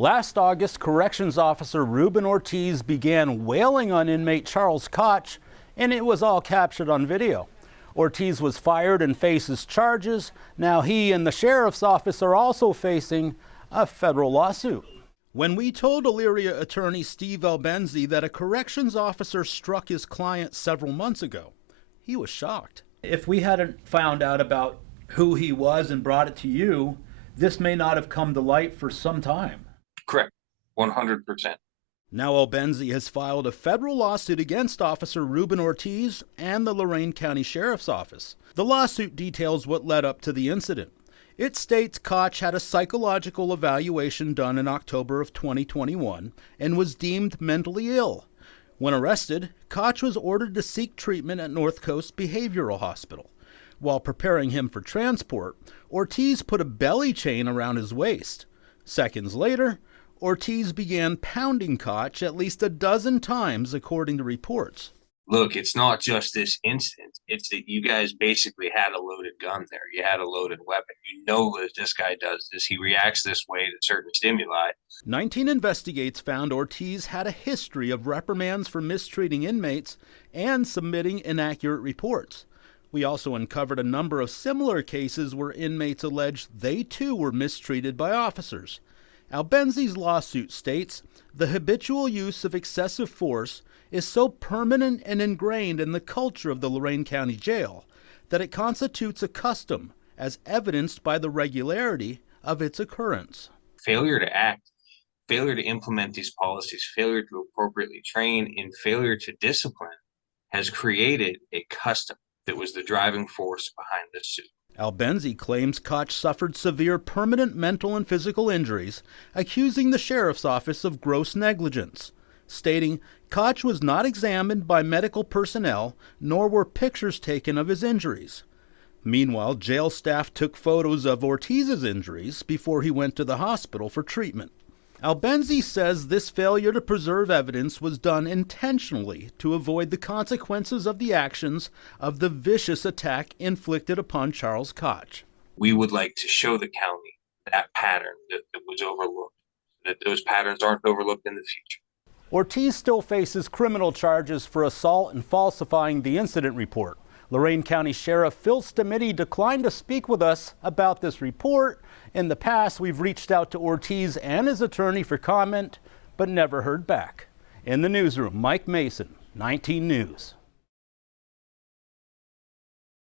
Last August, corrections officer Ruben Ortiz began wailing on inmate Charles Koch, and it was all captured on video. Ortiz was fired and faces charges. Now he and the sheriff's office are also facing a federal lawsuit. When we told Elyria attorney Steve Albenzi that a corrections officer struck his client several months ago, he was shocked. If we hadn't found out about who he was and brought it to you, this may not have come to light for some time. Correct, 100%. Now Albenzi has filed a federal lawsuit against Officer Ruben Ortiz and the Lorain County Sheriff's Office. The lawsuit details what led up to the incident. It states Koch had a psychological evaluation done in October of 2021 and was deemed mentally ill. When arrested, Koch was ordered to seek treatment at North Coast Behavioral Hospital. While preparing him for transport, Ortiz put a belly chain around his waist. Seconds later, Ortiz began pounding Koch at least a dozen times, according to reports. Look, it's not just this incident. It's that you guys basically had a loaded gun there. You had a loaded weapon. You know that this guy does this. He reacts this way to certain stimuli. 19 investigates found Ortiz had a history of reprimands for mistreating inmates and submitting inaccurate reports. We also uncovered a number of similar cases where inmates alleged they too were mistreated by officers. Albenzi's lawsuit states the habitual use of excessive force is so permanent and ingrained in the culture of the Lorain County Jail that it constitutes a custom, as evidenced by the regularity of its occurrence. Failure to act, failure to implement these policies, failure to appropriately train, and failure to discipline has created a custom that was the driving force behind this suit. Albenzi claims Koch suffered severe permanent mental and physical injuries, accusing the sheriff's office of gross negligence, stating Koch was not examined by medical personnel, nor were pictures taken of his injuries. Meanwhile, jail staff took photos of Ortiz's injuries before he went to the hospital for treatment. Albenzi says this failure to preserve evidence was done intentionally to avoid the consequences of the actions of the vicious attack inflicted upon Charles Koch. We would like to show the county that pattern that was overlooked, that those patterns aren't overlooked in the future. Ortiz still faces criminal charges for assault and falsifying the incident report. Lorain County Sheriff Phil Stamiti declined to speak with us about this report. In the past, we've reached out to Ortiz and his attorney for comment, but never heard back. In the newsroom, Mike Mason, 19 News.